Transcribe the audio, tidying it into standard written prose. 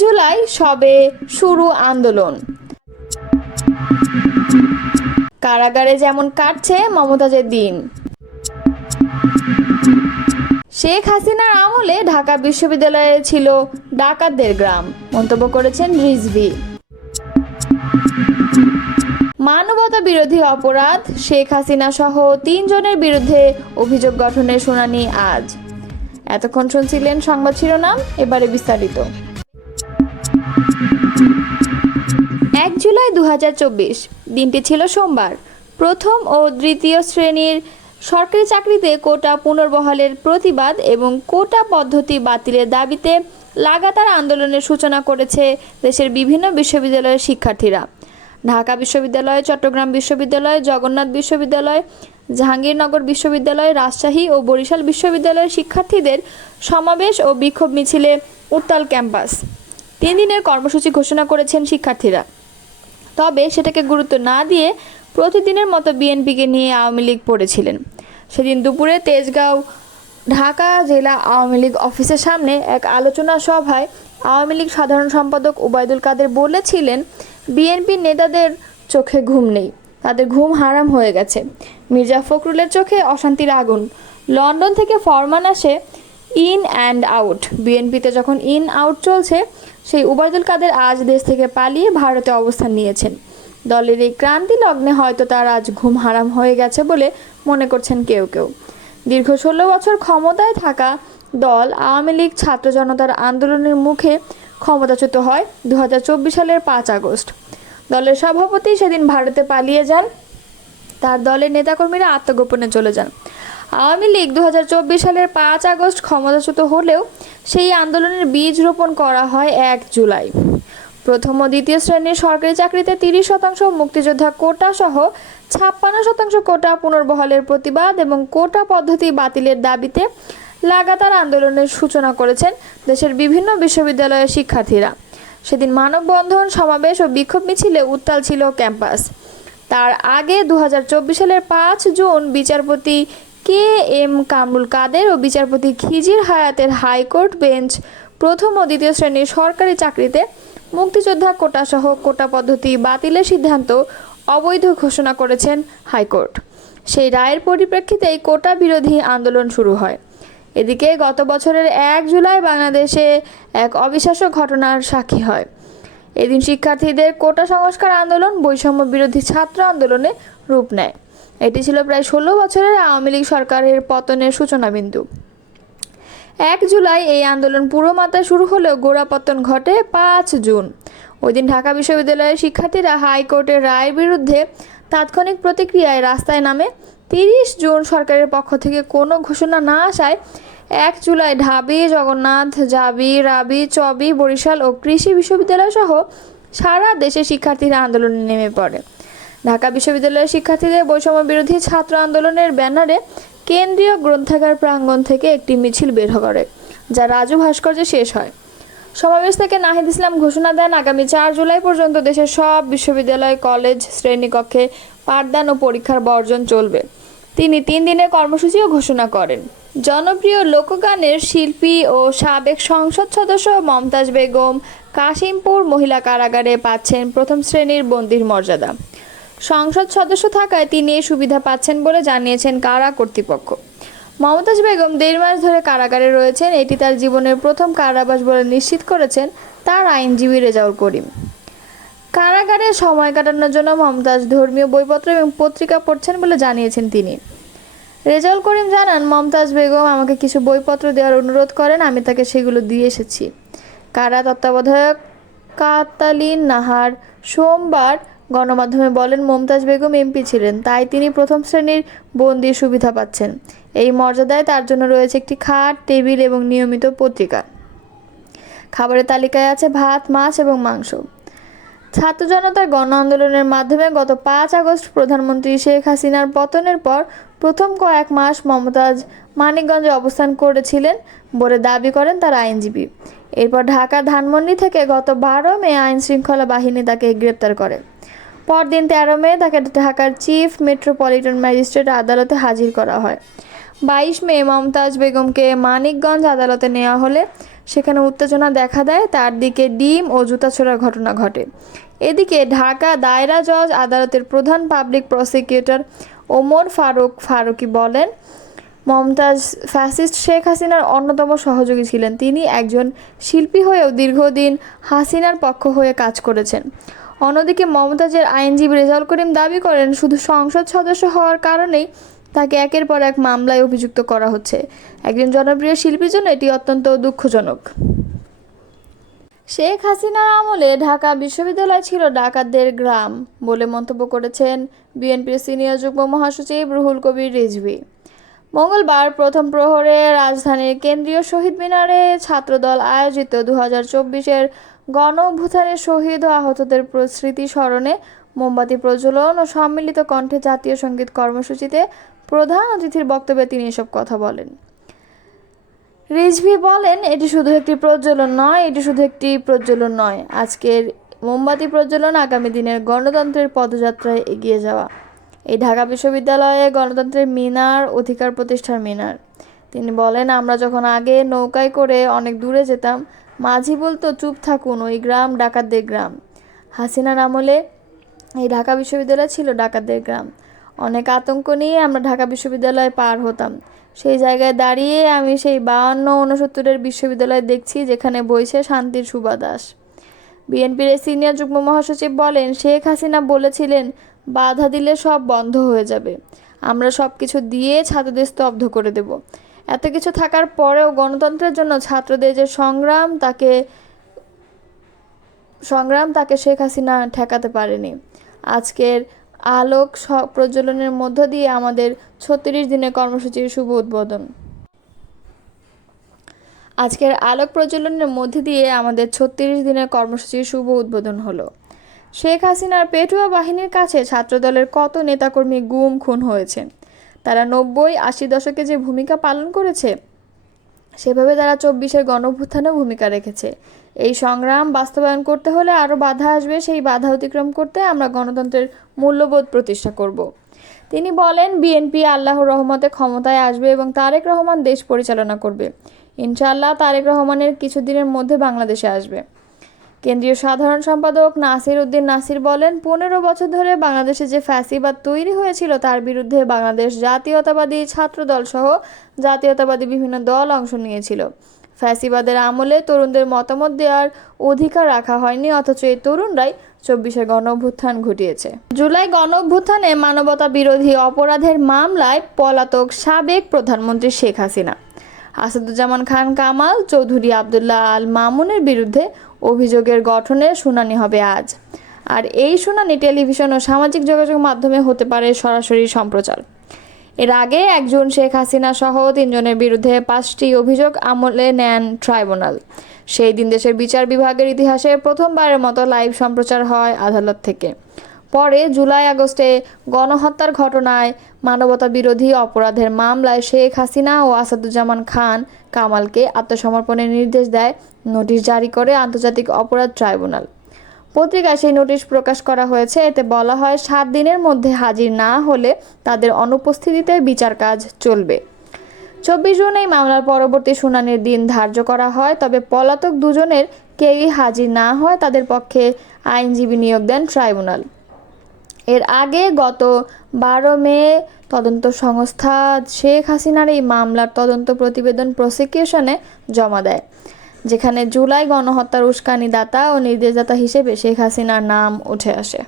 জুলাই সবে শুরু আন্দোলন। কারাগারে যেমন কাটছে মমতাজের দিন। শেখ হাসিনার আমলে ঢাকা বিশ্ববিদ্যালয়ে ছিল ডাকাতদের গ্রাম, মন্তব্য করেছেন রিজভী। মানবতা বিরোধী অপরাধ, শেখ হাসিনা সহ ৩ জনের বিরুদ্ধে অভিযোগ গঠনের শুনানি আজ। এতক্ষণ শুনছিলেন সংবাদ শিরোনাম, এবারে বিস্তারিত। ১ জুলাই ২০২৪ দিনটি ছিল সোমবার। প্রথম ও দ্বিতীয় শ্রেণীর সরকারি চাকরিতে কোটা পুনর্বহালের প্রতিবাদ এবং কোটা পদ্ধতি বাতিলের দাবিতে লাগাতার আন্দোলনের সূচনা করেছে দেশের বিভিন্ন বিশ্ববিদ্যালয়ের শিক্ষার্থীরা। ঢাকা বিশ্ববিদ্যালয়, চট্টগ্রাম বিশ্ববিদ্যালয়, জগন্নাথ বিশ্ববিদ্যালয়, জাহাঙ্গীরনগর বিশ্ববিদ্যালয়, রাজশাহী ও বরিশাল বিশ্ববিদ্যালয়ের শিক্ষার্থীদের সমাবেশ ও বিক্ষোভ মিছিলে উত্তাল ক্যাম্পাস। ৩ দিনের কর্মসূচি ঘোষণা করেছেন শিক্ষার্থীরা। তবে সেটাকে গুরুত্ব না দিয়ে প্রতিদিনের মতো বিএনপিকে নিয়ে আওয়ামী লীগ পড়েছিলেন। সেদিন দুপুরে তেজগাঁও ঢাকা জেলা আওয়ামী লীগ অফিসের সামনে এক আলোচনা সভায় আওয়ামী লীগ সাধারণ সম্পাদক ওবায়দুল কাদের বলেছিলেন, বিএনপির নেতাদের চোখে ঘুম নেই, তাদের ঘুম হারাম হয়ে গেছে। মির্জা ফখরুলের চোখে অশান্তির আগুন। লন্ডন থেকে ফরমান আসে ইন অ্যান্ড আউট। বিএনপিতে যখন ইন আউট চলছে, সেই ওবায়দুল কাদের আজ দেশ থেকে পালিয়ে ভারতে অবস্থান নিয়েছেন। দলের এই ক্রান্তি লগ্নে হয়তো তার আজ ঘুম হারাম হয়ে গেছে বলে মনে করছেন কেউ কেউ। দীর্ঘ ১৬ বছর ক্ষমতায় থাকা দল আওয়ামী লীগ ছাত্র জনতার আন্দোলনের মুখে ক্ষমতাচ্যুত হয় ২০২৪ সালের ৫ আগস্ট। দলের সভাপতি সেদিন ভারতে পালিয়ে যান, তার দলের নেতাকর্মীরা আত্মগোপনে চলে যান। আওয়ামী লীগ ২০২৪ সালের ৫ আগস্ট ক্ষমতাচ্যুত হলেও সেই আন্দোলনের বীজ রোপণ করা হয় ১ জুলাই। প্রথম ও দ্বিতীয় শ্রেণীর সরকারি চাকরিতে ৩০% মুক্তিযোদ্ধা কোটা সহ ৫৬% কোটা পুনর্বহালের প্রতিবাদ এবং কোটা পদ্ধতি বাতিলের দাবিতে লাগাতার আন্দোলনের সূচনা করেছেন দেশের বিভিন্ন বিশ্ববিদ্যালয়ের শিক্ষার্থীরা। সেদিন মানববন্ধন, সমাবেশ ও বিক্ষোভ মিছিলে উত্তাল ছিল ক্যাম্পাস। তার আগে ২০২৪ সালের ৫ জুন বিচারপতি KM কামরুল কাদের ও বিচারপতি খিজির হায়াতের হাইকোর্ট বেঞ্চ প্রথম ও দ্বিতীয় শ্রেণীর সরকারি চাকরিতে মুক্তিযোদ্ধা কোটা সহ কোটা পদ্ধতি বাতিলের সিদ্ধান্ত অবৈধ ঘোষণা করেছেন হাইকোর্ট। সেই রায়ের পরিপ্রেক্ষিতেই কোটা বিরোধী আন্দোলন শুরু হয়। এদিকে গত বছরের ১ জুলাই বাংলাদেশে এক অবিশ্বাস্য ঘটনার সাক্ষী হয়। এদিন শিক্ষার্থীদের কোটা সংস্কার আন্দোলন বৈষম্য বিরোধী ছাত্র আন্দোলনে রূপ নেয়। এটি ছিল প্রায় ১৬ বছরের আওয়ামী লীগ সরকারের পতনের সূচনাবিন্দু। ১ জুলাই এই আন্দোলন পুরো মাত্রায় শুরু হলেও গোড়াপত্তন ঘটে ৫ জুন। ওই দিন ঢাকা বিশ্ববিদ্যালয়ের শিক্ষার্থীরা হাইকোর্টের রায়ের বিরুদ্ধে তাৎক্ষণিক প্রতিক্রিয়ায় রাস্তায় নামে। ৩০ জুন সরকারের পক্ষ থেকে কোনো ঘোষণা না আসায় ১ জুলাই ঢাবি, জগন্নাথ, জাবি, রাবি, চবি, বরিশাল ও কৃষি বিশ্ববিদ্যালয় সহ সারা দেশে শিক্ষার্থীরা আন্দোলনে নেমে পড়ে। ঢাকা বিশ্ববিদ্যালয়ের শিক্ষার্থীদের বৈষম্য বিরোধী ছাত্র আন্দোলনের ব্যানারে কেন্দ্রীয় গ্রন্থাগার প্রাঙ্গণ থেকে একটি মিছিল বের করে, যা রাজু ভাস্কর্যে শেষ হয়। সমাবেশ থেকে নাহিদ ইসলাম ঘোষণা দেন, আগামী ৪ জুলাই পর্যন্ত দেশের সব বিশ্ববিদ্যালয়, কলেজ, শ্রেণীকক্ষে পাঠদান ও পরীক্ষার বর্জন চলবে। তিনি ৩ দিনের কর্মসূচিও ঘোষণা করেন। জনপ্রিয় লোকগানের শিল্পী ও সাবেক সংসদ সদস্য মমতাজ বেগম কাশিমপুর মহিলা কারাগারে পাচ্ছেন প্রথম শ্রেণীর বন্দীর মর্যাদা। সংসদ সদস্য থাকায় তিনি এই সুবিধা পাচ্ছেন বলে জানিয়েছেন কারা কর্তৃপক্ষ। মমতাজ বেগম ১.৫ মাস ধরে কারাগারে রয়েছেন। এটি তার জীবনের প্রথম কারাবাস বলে নিশ্চিত করেছেন তার আইনজীবী রেজাউল করিম। কারাগারে সময় কাটানোর জন্য মমতাজ ধর্মীয় বইপত্র এবং পত্রিকা পড়ছেন বলে জানিয়েছেন তিনি। রেজাউল করিম জানান, মমতাজ বেগম আমাকে কিছু বইপত্র দেওয়ার অনুরোধ করেন, আমি তাকে সেগুলো দিয়ে এসেছি। কারা তত্ত্বাবধায়ক কাতালিন নাহার সোমবার গণমাধ্যমে বলেন, মমতাজ বেগম এমপি ছিলেন, তাই তিনি প্রথম শ্রেণীর বন্দির সুবিধা পাচ্ছেন। এই মর্যাদায় তার জন্য রয়েছে একটি খাট, টেবিল এবং নিয়মিত পত্রিকা। খাবারের তালিকায় আছে ভাত, মাছ এবং মাংস। ছাত্র জনতার গণ আন্দোলনের মাধ্যমে গত ৫ আগস্ট প্রধানমন্ত্রী শেখ হাসিনার পতনের পর প্রথম কয়েক মাস মমতাজ মানিকগঞ্জে অবস্থান করেছিলেন বলে দাবি করেন তার আইনজীবী। এরপর ঢাকা ধানমন্ডি থেকে গত ১২ মে আইনশৃঙ্খলা বাহিনী তাকে গ্রেপ্তার করে। পরদিন ১৩ মে তাকে ঢাকার চিফ মেট্রোপলিটন ম্যাজিস্ট্রেট আদালতে হাজির করা হয়। 22 মে মমতাজ বেগমকে মানিকগঞ্জ আদালতে নেওয়া হলে সেখানে উত্তেজনা দেখা দেয়, তার দিকে ডিম ও জুতা ছোড়ার ঘটনা ঘটে। এদিকে ঢাকা দায়রা জজ আদালতের প্রধান পাবলিক প্রসিকিউটর ওমর ফারুকী বলেন, মমতাজ ফ্যাসিস্ট শেখ হাসিনার অন্যতম সহযোগী ছিলেন। তিনি একজন শিল্পী হয়েও দীর্ঘদিন হাসিনার পক্ষ হয়ে কাজ করেছেন। অন্যদিকে মমতাজের আইনজীবী রেজাউল করিম দাবি করেন, শুধু সংসদ সদস্য হওয়ার কারণেই তাকে একের পর এক মামলায় অভিযুক্ত করা হচ্ছে। একজন জনপ্রিয় শিল্পীর জন্য এটি অত্যন্ত দুঃখজনক। শেখ হাসিনার আমলে ঢাকা বিশ্ববিদ্যালয় ছিল ডাকাতদের গ্রাম বলে মন্তব্য করেছেন বিএনপির সিনিয়র যুগ্ম মহাসচিব রুহুল কবির রিজভী। মঙ্গলবার প্রথম প্রহরে রাজধানীর কেন্দ্রীয় শহীদ মিনারে ছাত্রদল আয়োজিত 2024-এর গণ অভ্যুত্থানের শহীদ ও আহতদের স্মৃতি স্মরণে মোমবাতি প্রজ্বলন ও সম্মিলিত কণ্ঠে জাতীয় সঙ্গীত কর্মসূচিতে প্রধান অতিথির বক্তব্যে তিনি এসব কথা বলেন। রিজভী বলেন, এটি শুধু একটি প্রজ্বলন নয়। আজকের মোমবাতি প্রজ্বলন আগামী দিনের গণতন্ত্রের পদযাত্রায় এগিয়ে যাওয়া। এই ঢাকা বিশ্ববিদ্যালয়ে গণতন্ত্রের মিনার, অধিকার প্রতিষ্ঠার মিনার। তিনি বলেন, আমরা যখন আগে নৌকায় করে অনেক দূরে যেতাম, মাঝি বলতো, চুপ থাকুন, ওই গ্রাম ডাকাতদের গ্রাম। হাসিনার আমলে এই ঢাকা বিশ্ববিদ্যালয় ছিল ডাকাতদের গ্রাম। অনেক আতঙ্ক নিয়ে আমরা ঢাকা বিশ্ববিদ্যালয়ে পার হতাম। সেই জায়গায় দাঁড়িয়ে আমি সেই 52-69-এর বিশ্ববিদ্যালয় দেখছি, যেখানে বইছে শান্তির সুবাতাস। বিএনপির সিনিয়র যুগ্ম মহাসচিব বলেন, শেখ হাসিনা বলেছিলেন, বাধা দিলে সব বন্ধ হয়ে যাবে। আমরা সব কিছু দিয়ে ছাত্রদের স্তব্ধ করে দেব। এত কিছু থাকার পরেও গণতন্ত্রের জন্য ছাত্রদের যে সংগ্রাম তাকে শেখ হাসিনা ঠেকাতে পারেনি। আজকের আলোক প্রজ্বলনের মধ্য দিয়ে আমাদের 36 দিনের কর্মসূচির শুভ উদ্বোধন। হলো। শেখ হাসিনার পেটুয়া বাহিনীর কাছে ছাত্রদলের কত নেতাকর্মী গুম খুন হয়েছে। তারা 90-80 দশকে যে ভূমিকা পালন করেছে, সেভাবে তারা 24-এর গণঅভ্যুত্থানে ভূমিকা রেখেছে। এই সংগ্রাম বাস্তবায়ন করতে হলে আরও বাধা আসবে। সেই বাধা অতিক্রম করতে আমরা গণতন্ত্রের মূল্যবোধ প্রতিষ্ঠা করব। তিনি বলেন, বিএনপি আল্লাহর রহমতে ক্ষমতায় আসবে এবং তারেক রহমান দেশ পরিচালনা করবে। ইনশাআল্লাহ তারেক রহমানের কিছুদিনের মধ্যে বাংলাদেশে আসবে। কেন্দ্রীয় সাধারণ সম্পাদক নাসির উদ্দিন নাসির বলেন, 15 বছর ধরে বাংলাদেশে যে ফ্যাসিবাদ তৈরি হয়েছিল, তার বিরুদ্ধে বাংলাদেশ জাতীয়তাবাদী ছাত্রদল সহ জাতীয়তাবাদী বিভিন্ন দল অংশ নিয়েছিল। ফ্যাসিবাদের আমলে তরুণদের মতামত দেওয়ার অধিকার রাখা হয়নি, অথচ এই তরুণরাই 24-এর গণঅভ্যুত্থান ঘটিয়েছে। জুলাই গণঅভ্যুত্থানে মানবতা বিরোধী অপরাধের মামলায় পলাতক সাবেক প্রধানমন্ত্রী শেখ হাসিনা, আসাদুজ্জামান খান কামাল, চৌধুরী আবদুল্লাহ আল মামুনের বিরুদ্ধে অভিযোগের গঠনের শুনানি হবে আজ। আর এই শুনানি টেলিভিশন ও সামাজিক যোগাযোগ মাধ্যমে হতে পারে সরাসরি সম্প্রচার। এর আগে একজন শেখ হাসিনা সহ 3 জনের বিরুদ্ধে 5টি অভিযোগ আমলে নেন ট্রাইব্যুনাল। সেই দিন দেশের বিচার বিভাগের ইতিহাসে প্রথমবারের মতো লাইভ সম্প্রচার হয় আদালত থেকে। পরে জুলাই-আগস্টে গণহত্যার ঘটনায় মানবতা বিরোধী অপরাধের মামলায় শেখ হাসিনা ও আসাদুজ্জামান খান কামালকে আত্মসমর্পণের নির্দেশ দেয়, নোটিশ জারি করে আন্তর্জাতিক অপরাধ ট্রাইব্যুনাল। পত্রিকায় সেই নোটিশ প্রকাশ করা হয়েছে। এতে বলা হয়, 7 দিনের মধ্যে হাজির না হলে তাদের অনুপস্থিতিতে বিচার কাজ চলবে। 24 জুন এই মামলার পরবর্তী শুনানির দিন ধার্য করা হয়। তবে পলাতক 2 জনের কেউই হাজির না হয় তাদের পক্ষে আইনজীবী নিয়োগ দেন ট্রাইব্যুনাল। এর আগে গত 12 মে তদন্ত সংস্থা শেখ হাসিনার এই মামলার তদন্ত প্রতিবেদন প্রসিকিউশনে জমা দেয়, যেখানে জুলাই গণহত্যার উস্কানিদাতা ও নির্দেশদাতা হিসেবে শেখ হাসিনার নাম উঠে আসে।